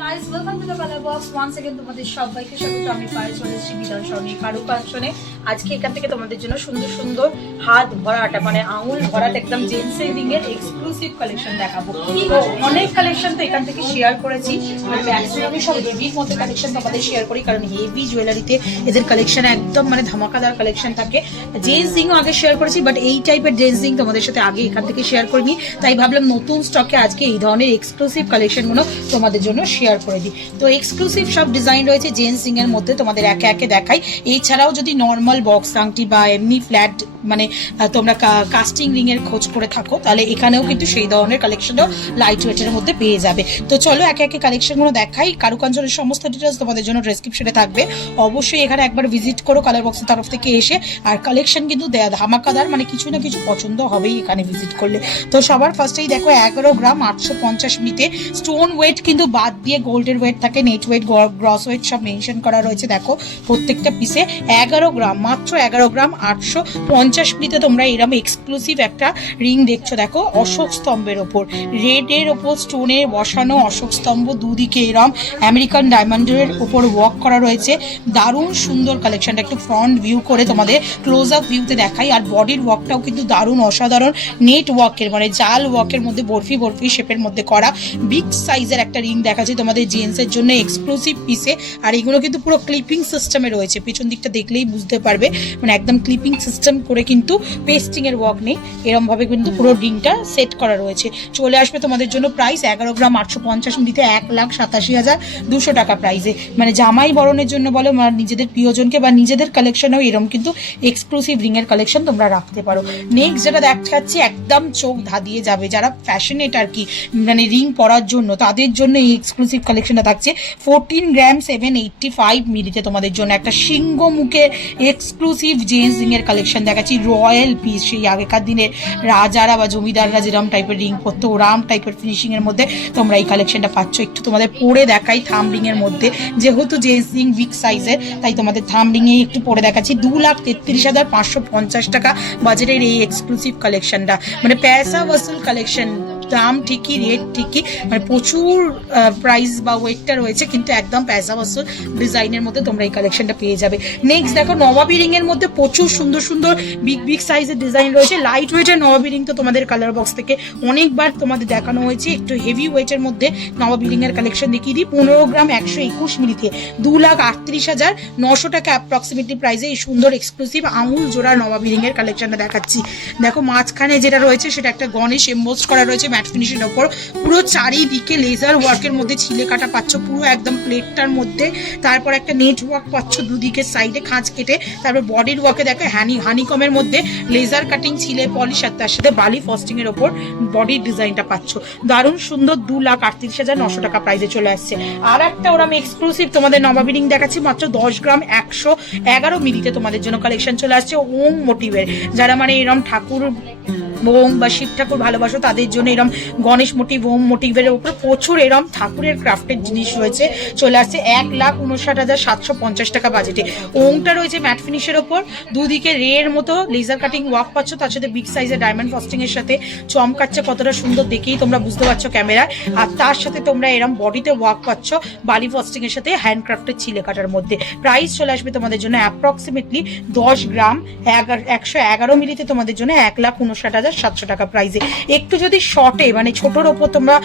Guys welcome to the colour box once again তোমাদের সবাইকে স্বাগত। আমি পায়ে চলে এসেছি বিধান সরণি কারু কালেকশনে। আজকে এখান থেকে তোমাদের জন্য সুন্দর সুন্দর হাত ভরাটা মানে আঙুল ভরাট একদম জেন্টসের রিংয়ের এক্সক্লুসিভ কালেকশন দেখাবো। তো অনেক কালেকশন তো এখান থেকে শেয়ার করেছি, মানে ম্যাক্সিমামই সব হেভির মধ্যে কালেকশন তোমাদের শেয়ার করি, কারণ হেভি জুয়েলারিতে এদের কালেকশন একদম মানে ধামাকাদার কালেকশন থাকে। জেন্টস রিংও আগে শেয়ার করেছি, বাট এই টাইপের জেন্টস রিং তোমাদের সাথে আগে এখান থেকে শেয়ার করিনি, তাই ভাবলাম নতুন স্টকে আজকে এই ধরনের এক্সক্লুসিভ কালেকশনগুলো তোমাদের জন্য শেয়ার করে দিই। তো এক্সক্লুসিভ সব ডিজাইন রয়েছে জেন্টস রিং এর মধ্যে, তোমাদের একে একে দেখাই। এছাড়াও যদি নর্মাল বক্স আংটি বা এমনি ফ্ল্যাট মানে তোমরা কাস্টিং রিং এর খোঁজ করে থাকো, তাহলে এখানেও কিন্তু সেই ধরনের কালেকশনও লাইট ওয়েটের মধ্যে পেয়ে যাবে। তো চলো একে একে কালেকশনগুলো দেখাই। কারুকাঞ্চলের সমস্ত ডিটেলস তোমাদের জন্য ডেসক্রিপশনে থাকবে, অবশ্যই এখানে একবার ভিজিট করো কালার বক্সের তরফ থেকে এসে। আর কালেকশন কিন্তু ধামাকাদার, মানে কিছু না কিছু পছন্দ হবেই এখানে ভিজিট করলে। তো সবার ফার্স্টেই দেখো 11 গ্রাম 850 মিলিতে স্টোন ওয়েট কিন্তু বাদ দিয়ে গোল্ডের ওয়েট থাকে, নেট ওয়েট গ্রস ওয়েট সব মেনশন করা রয়েছে। দেখো প্রত্যেকটা পিসে 11 গ্রাম, মাত্র 11 গ্রাম 850 মিলিতে তোমরা এরকম এক্সক্লুসিভ একটা রিং দেখছো। দেখো অশোক স্তম্ভের ওপর রেডের ওপর স্টোনের বসানো অশোক স্তম্ভ, দুদিকে এরম আমেরিকান ডায়মন্ডের ওপর ওয়ার্ক করা রয়েছে। দারুণ সুন্দর কালেকশনটা, একটু ফ্রন্ট ভিউ করে তোমাদের ক্লোজ আপ ভিউতে দেখাই। আর বডির ওয়ার্কটাও কিন্তু দারুণ অসাধারণ, নেট ওয়ার্কের মানে জাল ওয়ার্কের মধ্যে বরফি বরফি শেপের মধ্যে করা বিগ সাইজের একটা রিং দেখাচ্ছি তোমাদের জেন্টসের জন্য এক্সক্লুসিভ পিসে। আর এগুলো কিন্তু পুরো ক্লিপিং সিস্টেমে রয়েছে, পিছন দিকটা দেখলেই বুঝতে পারবে, মানে একদম ক্লিপিং সিস্টেম করে কিন্তু পেস্টিং এর ওয়ার্ক নেই, এরকম ভাবে কিন্তু পুরো রিংটা সেট করা রয়েছে। চলে আসবে তোমাদের জন্য প্রাইস 11 গ্রাম 850 মিলিতে 1,87,200 টাকা প্রাইসে। মানে জামাই বরণের জন্য বলো, নিজেদের প্রিয়জনকে বা নিজেদের কালেকশনেও এরকম কিন্তু এক্সক্লুসিভ রিং এর কালেকশন তোমরা রাখতে পারো। নেক্সট যেটা দেখাচ্ছি একদম চোখ ধাঁধিয়ে যাবে, যারা ফ্যাশনেট আর কি মানে রিং পরার জন্য, তাদের জন্য এই এক্সক্লুসিভ কালেকশনটা থাকছে 14 গ্রাম 785 মিলিতে তোমাদের জন্য একটা সিংহ মুখের এক্সক্লুসিভ জেন্টস রিং এর কালেকশন দেখাচ্ছি। রয়্যাল পিস, সেই আগেকার দিনের রাজারা বা জমিদাররা যেরকম টাইপের রিং পরতো ওরাম টাইপের ফিনিশিং এর মধ্যে তোমরা এই কালেকশনটা পাচ্ছ। একটু তোমাদের পরে দেখাই থাম রিং এর মধ্যে, যেহেতু জেন্টস রিং বিগ সাইজের তাই তোমাদের থাম রিং এ একটু পরে দেখাচ্ছি। 2,33,550 টাকা বাজেটের এই এক্সক্লুসিভ কালেকশনটা, মানে পয়সা ওয়াসুল কালেকশন, দাম ঠিকই রেট ঠিকই, মানে প্রচুর প্রাইস বা ওয়েটটা রয়েছে, কিন্তু একদম পয়সা ওয়াসুল ডিজাইনের মধ্যে তোমরা এই কালেকশনটা পেয়ে যাবে। নেক্সট দেখো নবাবী রিং এর মধ্যে প্রচুর সুন্দর সুন্দর বিগ বিগ সাইজের ডিজাইন রয়েছে। লাইট ওয়েটের নবাবী রিং তো তোমাদের কালার বক্স থেকে অনেকবার তোমাদের দেখানো হয়েছে। একটু হেভি ওয়েটের মধ্যে নবাবী রিং এর কালেকশন দেখিয়ে দিই। 15 গ্রাম 121 মিলিতে 2,38,900 টাকা অ্যাপ্রক্সিমেটলি প্রাইসে এই সুন্দর এক্সক্লুসিভ আঙুল জোড়া নবাবী রিং এর কালেকশনটা দেখাচ্ছি। দেখো মাঝখানে যেটা রয়েছে সেটা একটা গণেশ এমবোস করা রয়েছে ম্যাট ফিনিশের ওপর, পুরো চারিদিকে লেজার ওয়ার্কের মধ্যে ছিলে কাটা পাচ্ছ পুরো একদম প্লেটটার মধ্যে। তারপর একটা নেট ওয়ার্ক পাচ্ছ দুদিকে সাইডে খাঁজ কেটে। তারপর বডির ওয়ার্কে দেখো হানিকমের মধ্যে লেজার কাটিং ছিলে পলিশ, আর তার সাথে বালি ফস্টিং এর ওপর বডির ডিজাইনটা পাচ্ছ। দারুণ সুন্দর 2,38,900 টাকা প্রাইসে চলে আসছে। আর একটা ওরম এক্সক্লুসিভ তোমাদের নবাবী রিং দেখাচ্ছি, মাত্র 10 গ্রাম 111 মিলিতে তোমাদের জন্য কালেকশন চলে আসছে ওম মোটিভের। যারা মানে এরম ঠাকুর ওম বা শিব ঠাকুর ভালোবাসো তাদের জন্য এরম গণেশ মোটিভ ওম মোটিভের উপর প্রচুর এরম ঠাকুরের ক্রাফটের জিনিস রয়েছে। চলে আসছে 1,59,750 টাকা বাজেটে। ওমটা রয়েছে ম্যাট ফিনিশের ওপর, দুদিকে রের মতো লেজার কাটিং ওয়ার্ক পাচ্ছ, তার সাথে বিগ সাইজের ডায়মন্ড ফস্টিং এর সাথে চমকাচ্ছে কতটা সুন্দর দেখেই তোমরা বুঝতে পারছো ক্যামেরায়। আর তার সাথে তোমরা এরম বডিতে ওয়ার্ক পাচ্ছ বালি ফস্টিং এর সাথে হ্যান্ডক্রাফটের ছিলে কাটার মধ্যে। প্রাইস চলে আসবে তোমাদের জন্য অ্যাপ্রক্সিমেটলি 10 গ্রাম 111 মিলিতে তোমাদের জন্য 1,59,700 টাকা প্রাইসে। একটু যদি শর্টে মানে ছোটোর ওপর তোমরা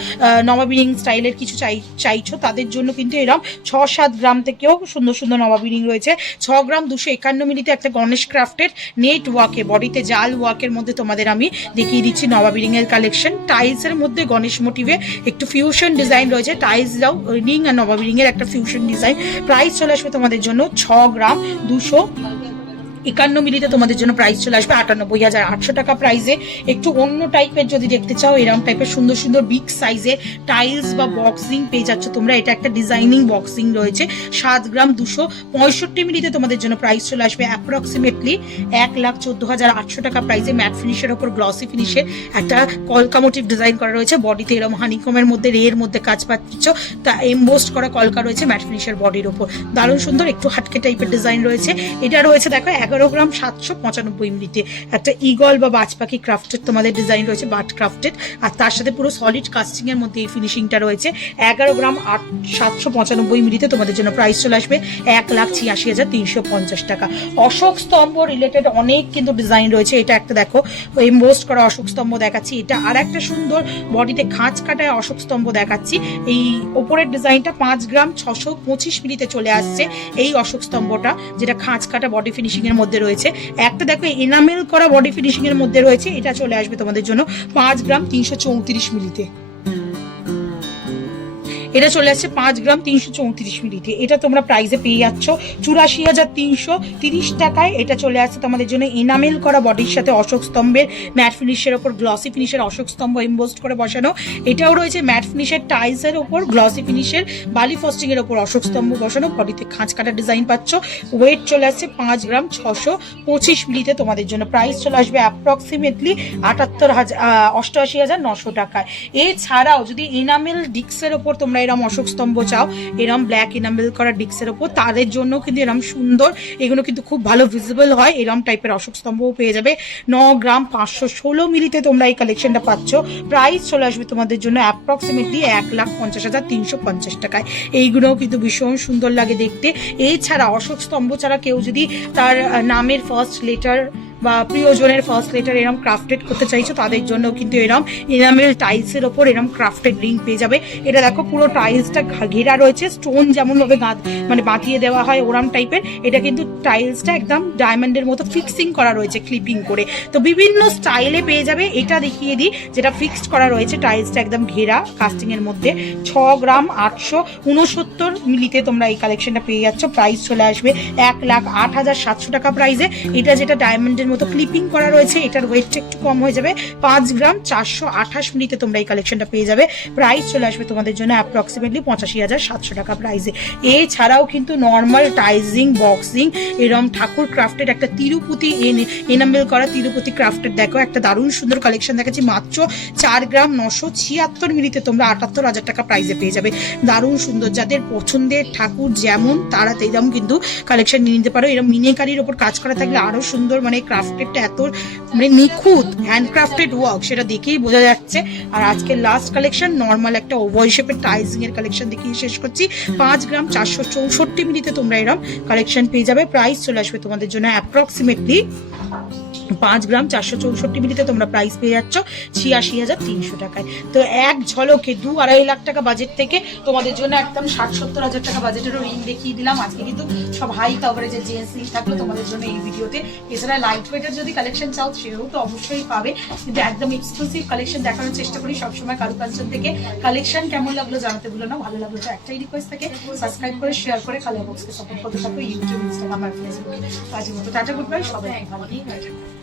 নবাবী রিং স্টাইলের কিছু চাইছো, তাদের জন্য কিন্তু এরকম 6-7 গ্রাম থেকেও সুন্দর সুন্দর নবাবী রিং রয়েছে। 6 গ্রাম 251 মিলিতে একটা গণেশ ক্রাফটের নেট ওয়ার্কে বডিতে জাল ওয়ার্কের মধ্যে তোমাদের আমি দেখিয়ে দিচ্ছি নবাবী রিং এর কালেকশন। টাইলসের মধ্যে গণেশ মোটিভে একটু ফিউশন ডিজাইন রয়েছে, টাইলস দাও রিং আর নবাবী রিং এর একটা ফিউশন ডিজাইন। প্রাইস চলে আসবে তোমাদের জন্য 6 গ্রাম 251 মিলিতে তোমাদের জন্য প্রাইস চলে আসবে 98,800 টাকা প্রাইসে। একটু অন্য টাইপের যদি দেখতে চাও, এরকম টাইপের সুন্দর সুন্দর বিগ সাইজের টাইলস বা বক্সিং পেয়ে যাচ্ছ তোমরা। এটা একটা ডিজাইনিং বক্সিং রয়েছে। 7 গ্রাম 265 মিলিতে তোমাদের জন্য প্রাইস চলে আসবে অ্যাপ্রক্সিমেটলি 1,14,800 টাকা প্রাইসে। ম্যাট ফিনিশের ওপর গ্লসি ফিনিশের একটা কলকা মোটিভ ডিজাইন করা রয়েছে, বডিতে এরকম হানিকমের মধ্যে রের মধ্যে কাজ পাচ্ছ, তা এমবোস্ট করা কলকা রয়েছে ম্যাট ফিনিশের বডির ওপর। দারুণ সুন্দর একটু হাটকে টাইপের ডিজাইন রয়েছে। এটা রয়েছে দেখো 11 গ্রাম 795 মিলিতে একটা ইগল বা বাজ পাখি ক্রাফটেড তোমাদের ডিজাইন রয়েছে, বাট ক্রাফটেড, আর তার সাথে পুরো সলিড কাস্টিং এর মধ্যে এই ফিনিশিংটা রয়েছে। 11 গ্রাম 795 মিলিতে তোমাদের জন্য প্রাইস চলে আসবে 1,86,350 টাকা। অশোক স্তম্ভ রিলেটেড অনেক কিন্তু ডিজাইন রয়েছে। এটা একটা দেখো এমবোস্ট করা অশোক স্তম্ভ দেখাচ্ছি, এটা আর একটা সুন্দর বডিতে খাঁজ কাটায় অশোক স্তম্ভ দেখাচ্ছি। এই ওপরের ডিজাইনটা 5 গ্রাম 625 মিলিতে চলে আসছে এই অশোক স্তম্ভটা, যেটা খাঁজ কাটা বডি ফিনিশিং এর মধ্যে রয়েছে। একটা দেখো এনামেল করা বডি ফিনিশিং এর মধ্যে রয়েছে, এটা চলে আসবে তোমাদের জন্য 5 গ্রাম 334 মিলিতে। এটা চলে আসছে 5 গ্রাম 334 মিলিতে। এটা তোমরা প্রাইসে পেয়ে যাচ্ছ 84,330 টাকায়। এটা চলে আসছে তোমাদের জন্য এনামেল করা বডির সাথে অশোক স্তম্ভের ম্যাট ফিনিশের ওপর গ্লসি ফিনিশের অশোক স্তম্ভ এমবোস্ট করে বসানো। এটাও রয়েছে ম্যাট ফিনিশের টাইলসের ওপর গ্লসি ফিনিশের বালি ফস্টিং এর ওপর অশোক স্তম্ভ বসানো, বডিতে খাঁজ কাটা ডিজাইন পাচ্ছ। ওয়েট চলে আসছে 5 গ্রাম 625 মিলিতে। তোমাদের জন্য প্রাইস চলে আসবে অ্যাপ্রক্সিমেটলি 88,900 টাকায়। এছাড়াও যদি এনামেল ডিক্সের ওপর তোমরা এরম অশোক স্তম্ভ চাও, এরম ব্ল্যাক এনামেল করা ডিক্সের ওপর, তাদের জন্য কিন্তু এরম সুন্দর, এগুলো কিন্তু খুব ভালো ভিজিবল হয়, এরম টাইপের অশোক স্তম্ভও পেয়ে যাবে। 9 গ্রাম 516 মিলিতে তোমরা এই কালেকশনটা পাচ্ছ। প্রাইস চলে আসবে তোমাদের জন্য অ্যাপ্রক্সিমেটলি 1,50,350 টাকায়। এইগুলোও কিন্তু ভীষণ সুন্দর লাগে দেখতে। এছাড়া অশোক স্তম্ভ ছাড়া কেউ যদি তার নামের ফার্স্ট লেটার বা প্রিয়জনের ফার্স্ট লেটার এরম ক্রাফটেড করতে চাইছো, তাদের জন্য কিন্তু এরম এনামেল টাইলসের ওপর এরম ক্রাফটেড রিং পেয়ে যাবে। এটা দেখো পুরো টাইলসটা ঘেরা রয়েছে, স্টোন যেমন ভাবে মানে বাঁধিয়ে দেওয়া হয় ওরম টাইপের, এটা কিন্তু টাইলসটা একদম ডায়মন্ডের মতো ফিক্সিং করা রয়েছে ক্লিপিং করে। তো বিভিন্ন স্টাইলে পেয়ে যাবে। এটা দেখিয়ে দিই যেটা ফিক্সড করা রয়েছে, টাইলসটা একদম ঘেরা কাস্টিং এর মধ্যে। 6 গ্রাম 869 মিলিতে তোমরা এই কালেকশনটা পেয়ে যাচ্ছ। প্রাইস চলে আসবে 1,08,700 টাকা প্রাইসে। এটা যেটা ডায়মন্ডের মতো ক্লিপিং করা রয়েছে, এটার ওয়েটটা একটু কম হয়ে যাবে। 5 গ্রাম 428 মিলিতে তোমরা এই কালেকশনটা পেয়ে যাবে। প্রাইস চলে আসবে তোমাদের জন্য অ্যাপ্রক্সিমেটলি 85,700 টাকা প্রাইসে। এছাড়াও কিন্তু নর্মাল টাইজিং বক্সিং এরম ঠাকুর ক্রাফটেড একটা তিরুপতি এনামেল করা তিরুপতি ক্রাফটেড দেখো একটা দারুণ সুন্দর কালেকশন দেখাচ্ছি। মাত্র 4 গ্রাম 976 মিলিতে তোমরা 78,000 টাকা প্রাইসে পেয়ে যাবে। দারুণ সুন্দর, যাদের পছন্দের ঠাকুর যেমন তারা এরকম কিন্তু কালেকশন নিয়ে নিতে পারো। এরকম মিনেকারির ওপর কাজ করা থাকলে আরো সুন্দর, মানে ক্রাফটেডটা এত মানে নিখুঁত হ্যান্ডক্রাফটেড ওয়ার্ক, সেটা দেখেই বোঝা যাচ্ছে। আর আজকের লাস্ট কালেকশন নর্মাল একটা ওভাল শেপের টাইজিং এর কালেকশন দেখিয়ে শেষ করছি। 5 গ্রাম 464 মিলিতে তোমরা এরকম কালেকশন পেয়ে যাবে। প্রাইস চলে আসবে তোমাদের জন্য অ্যাপ্রক্সিমেটলি 5 গ্রাম 464 মিলিতে তোমরা প্রাইস পেয়ে যাচ্ছ 86,300 টাকায়। তো এক ঝলকে 2-2.5 লাখ টাকা বাজেট থেকে তোমাদের জন্য একদম 60-70 হাজার টাকা বাজেটেরও রিং দেখিয়ে দিলাম আজকে। কিন্তু সব হাই কাভারেজের জেন্টস রিং থাকলো তোমাদের জন্য এই ভিডিওতে। এছাড়া লাইট ওয়েটের যদি কালেকশন চাও সেও তো অবশ্যই পাবে, কিন্তু একদম এক্সক্লুসিভ কালেকশন দেখানোর চেষ্টা করি সবসময় কারুকাঞ্চন থেকে। কালেকশন কেমন লাগলো জানাতে ভুলো না। ভালো লাগলো তো একটাই রিকোয়েস্ট থাকে, সাবস্ক্রাইব করে শেয়ার করে কালার বক্সকে সাপোর্ট করতে থাকো ইউটিউব, ইনস্টাগ্রাম আর ফেসবুকে। আজকের মতো টাটা, গুড বাই, সবাই ভালো থাকো।